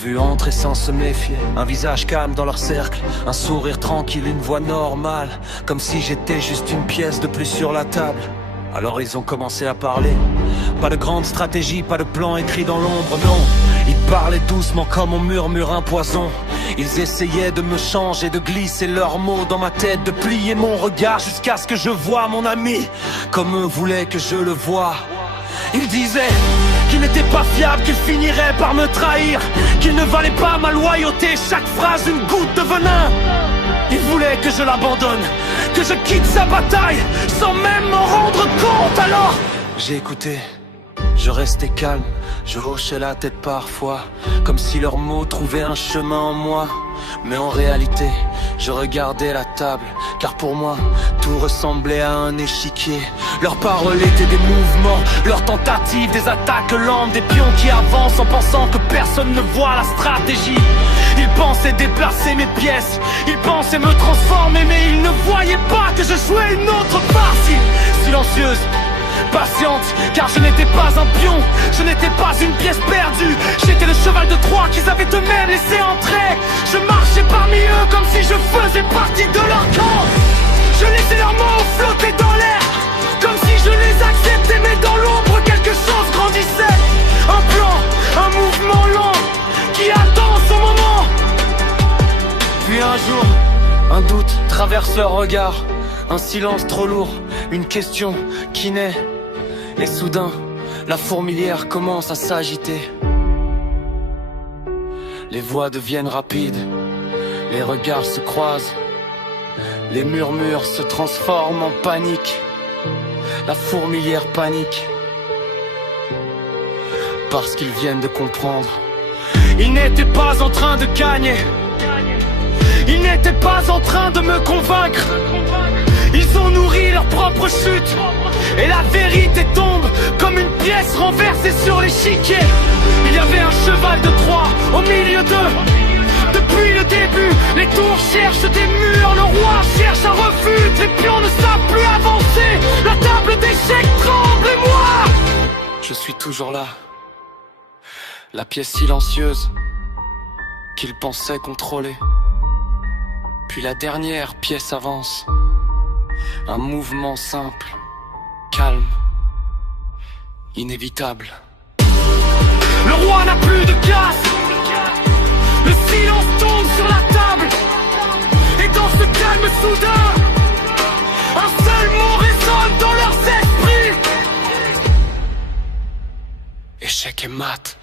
vu entrer sans se méfier, un visage calme dans leur cercle, un sourire tranquille, une voix normale, comme si j'étais juste une pièce de plus sur la table. Alors ils ont commencé à parler. Pas de grande stratégie, pas de plan écrit dans l'ombre, non. Ils parlaient doucement comme on murmure un poison. Ils essayaient de me changer, de glisser leurs mots dans ma tête, de plier mon regard jusqu'à ce que je voie mon ami comme eux voulaient que je le voie. Ils disaient qu'il n'était pas fiable, qu'il finirait par me trahir, qu'il ne valait pas ma loyauté, chaque phrase une goutte de venin. Ils voulaient que je l'abandonne, que je quitte sa bataille, sans même m'en rendre compte. Alors j'ai écouté, je restais calme, je hochais la tête parfois, comme si leurs mots trouvaient un chemin en moi. Mais en réalité, je regardais la table, car pour moi, tout ressemblait à un échiquier. Leurs paroles étaient des mouvements, leurs tentatives, des attaques lentes, des pions qui avancent en pensant que personne ne voit la stratégie. Ils pensaient déplacer mes pièces, ils pensaient me transformer, mais ils ne voyaient pas que je jouais une autre partie. Silencieuse, patiente, car je n'étais pas un pion, je n'étais pas une pièce perdue. J'étais le cheval de Troie qu'ils avaient eux-mêmes laissé entrer. Je marchais parmi eux comme si je faisais partie de leur camp. Je laissais leurs mots flotter dans l'air, comme si je les acceptais, mais dans l'ombre quelque chose grandissait. Un plan, un mouvement lent, qui attend son moment. Puis un jour, un doute traverse leur regard, un silence trop lourd, une question qui naît. Et soudain, la fourmilière commence à s'agiter. Les voix deviennent rapides, les regards se croisent, les murmures se transforment en panique. La fourmilière panique, parce qu'ils viennent de comprendre. Ils n'étaient pas en train de gagner, ils n'étaient pas en train de me convaincre. Ils ont nourri leur propre chute, et la vérité tombe comme une pièce renversée sur l'échiquier. Il y avait un cheval de Troie au milieu d'eux. Depuis le début, les tours cherchent des murs, le roi cherche un refuge, les pions ne savent plus avancer, la table d'échecs tremble et moi, je suis toujours là. La pièce silencieuse qu'ils pensaient contrôler. Puis la dernière pièce avance. Un mouvement simple, calme, inévitable. Le roi n'a plus de casse. Le silence tombe sur la table. Et dans ce calme soudain, un seul mot résonne dans leurs esprits: échec et mat.